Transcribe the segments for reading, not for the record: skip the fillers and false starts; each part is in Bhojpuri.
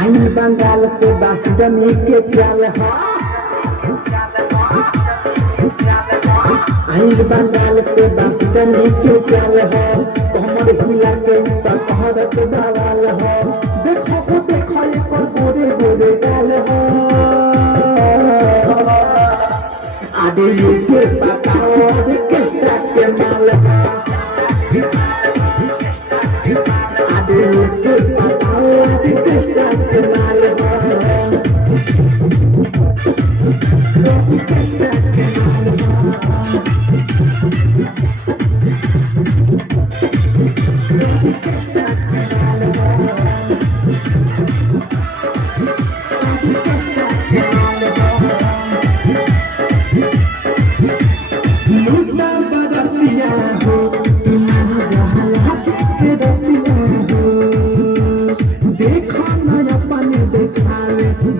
आई बंगाल से बासुडनी के चाल है आई बंगाल से बासुडनी के चाल है कमर हिला के ऊपर कहरत बवाल है देखो एक गोरे गोरे गाल है आगे ये के बताओ आगे किसका के माल है आगे ये के बताओ आगे किसका के माल है किसका के माल है किसका के माल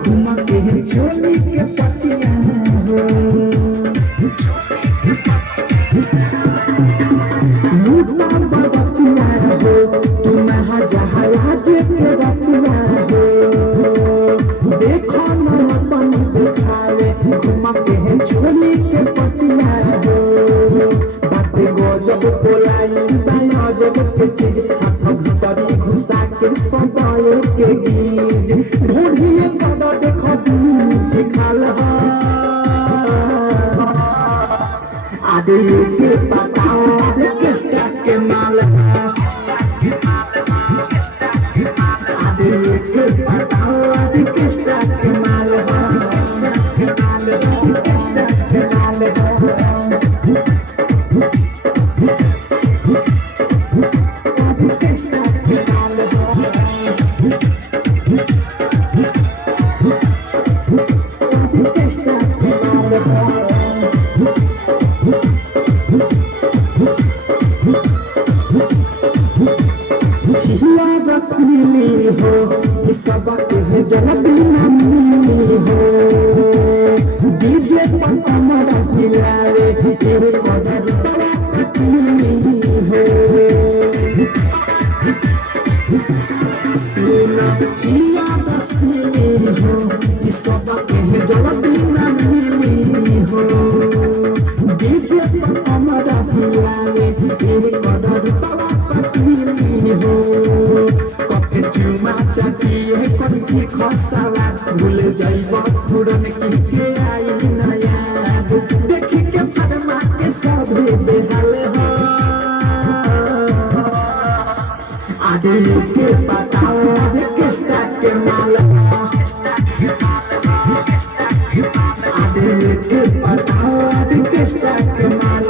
छोली के पतिया हो लूटा बरतिया हो तुम जहाज के बतिया हो देखो न अपन दिखावे घुमा के छोली के पतिया हो बात गजब बोलाई बाया जब के चीज हाथ भीतरी घुसा के सदाए के गीज ढूंढिए कदा देखो खाल आगे के बताओ आगे किसका के माल है आगे के बताओ आगे किसका के माल है किसका के माल आगे किसका के माल रसीली हो सबक है जनती नमी हो डीजे पर कमर हिलावे तेरे कदर बड़ा कटीली हो सुना हिया रसीली हो सबक है जनती नमी हो डीजे पर कमर हिलावे तेरे कदर बड़ा कटीली हो चुमा चाहिए कंची खसावा भूल जाइबा पुरन की के आई नया देख के फरमा के सभे बेहाल हो आगे के बताओ आगे किसका के माल आगे के बताओ आगे किसका के माल